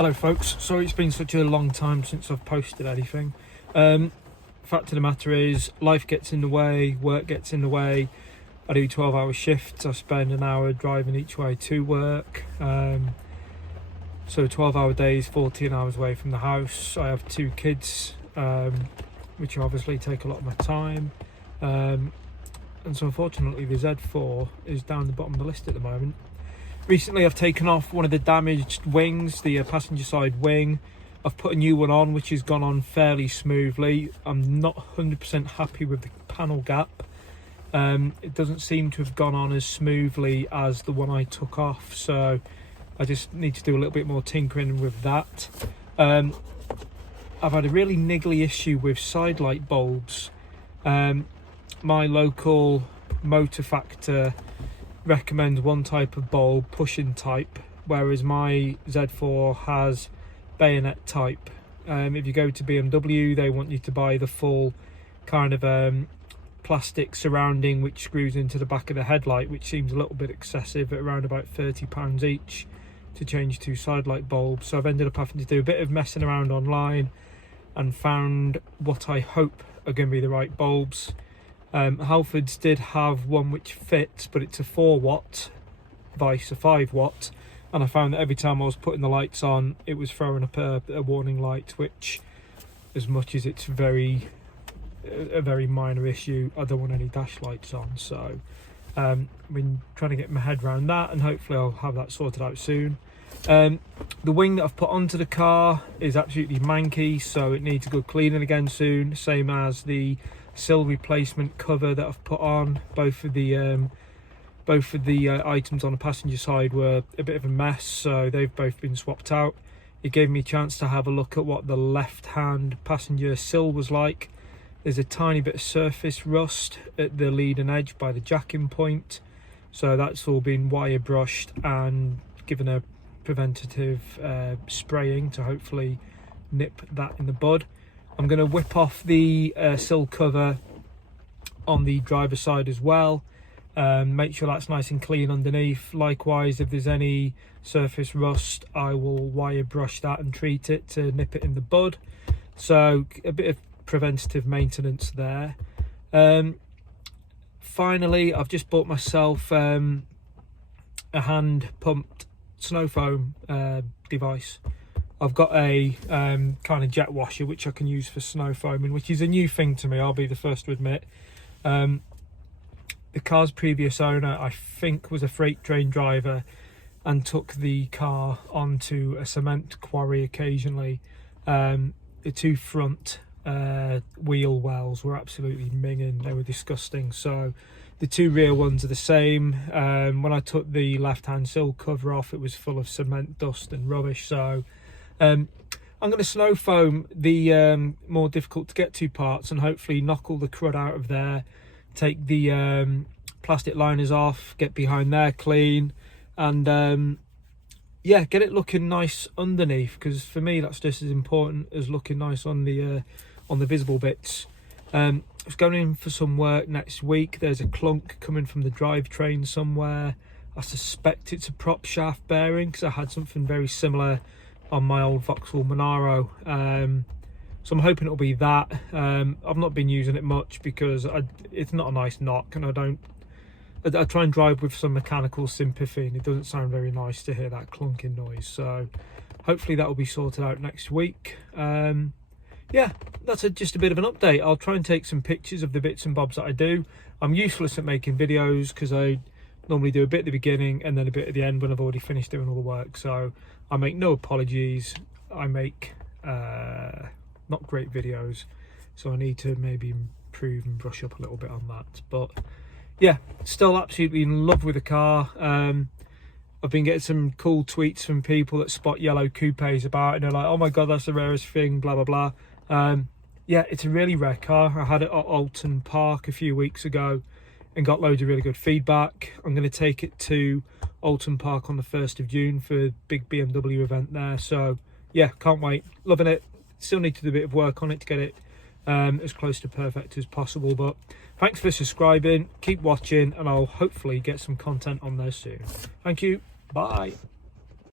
Hello folks, sorry it's been such a long time since I've posted anything. Fact of the matter is, life gets in the way, work gets in the way. I do 12-hour shifts, I spend an hour driving each way to work. So 12-hour days, 14 hours away from the house. I have 2 kids, which obviously take a lot of my time. And so unfortunately the Z4 is down the bottom of the list at the moment. Recently I've taken off one of the damaged wings, the passenger side wing. I've put a new one on which has gone on fairly smoothly. I'm not 100% happy with the panel gap. It doesn't seem to have gone on as smoothly as the one I took off, so I just need to do a little bit more tinkering with that. I've had a really niggly issue with side light bulbs. My local motor factor recommends one type of bulb, push-in type, whereas my Z4 has bayonet type. If you go to BMW, they want you to buy the full kind of plastic surrounding which screws into the back of the headlight, which seems a little bit excessive at around about £30 each to change 2 side light bulbs. So I've ended up having to do a bit of messing around online and found what I hope are going to be the right bulbs. Halfords did have one which fits, but it's a 4-watt vice a 5-watt, and I found that every time I was putting the lights on it was throwing up a warning light, which, as much as it's a very minor issue, I don't want any dash lights on. So I've been trying to get my head around that, and hopefully I'll have that sorted out soon. The wing that I've put onto the car is absolutely manky, so it needs a good cleaning again soon, same as the sill replacement cover that I've put on. Both of the items on the passenger side were a bit of a mess, so they've both been swapped out. It gave me a chance to have a look at what the left hand passenger sill was like. There's a tiny bit of surface rust at the leading edge by the jacking point, so that's all been wire brushed and given a preventative spraying to hopefully nip that in the bud. I'm going to whip off the sill cover on the driver's side as well, make sure that's nice and clean underneath. Likewise, if there's any surface rust, I will wire brush that and treat it to nip it in the bud. So a bit of preventative maintenance there. Finally, I've just bought myself a hand pumped snow foam device. I've got a kind of jet washer which I can use for snow foaming, which is a new thing to me, I'll be the first to admit. The car's previous owner, I think, was a freight train driver and took the car onto a cement quarry occasionally. The 2 front wheel wells were absolutely minging, they were disgusting. So the 2 rear ones are the same. When I took the left hand sill cover off, it was full of cement dust and rubbish. So I'm going to snow foam the more difficult to get to parts and hopefully knock all the crud out of there, take the plastic liners off, get behind there clean, and yeah, get it looking nice underneath, because for me that's just as important as looking nice on the visible bits. I was going in for some work next week. There's a clunk coming from the drivetrain somewhere. I suspect it's a prop shaft bearing, because I had something very similar on my old Vauxhall Monaro. So I'm hoping it'll be that. I've not been using it much because it's not a nice knock, and I try and drive with some mechanical sympathy, and it doesn't sound very nice to hear that clunking noise. So hopefully that will be sorted out next week. Yeah, that's just a bit of an update. I'll try and take some pictures of the bits and bobs that I do. I'm useless at making videos because I normally do a bit at the beginning and then a bit at the end when I've already finished doing all the work. So I make no apologies. I make not great videos, so I need to maybe improve and brush up a little bit on that. But yeah, still absolutely in love with the car. I've been getting some cool tweets from people that spot yellow coupes about, and they're like, oh my god, that's the rarest thing, blah blah blah. Yeah, it's a really rare car. I had it at Alton Park a few weeks ago and got loads of really good feedback. I'm going to take it to Alton Park on the 1st of June for a big BMW event there. So yeah, can't wait. Loving it. Still need to do a bit of work on it to get it as close to perfect as possible. But thanks for subscribing, keep watching, and I'll hopefully get some content on there soon. Thank you. Bye.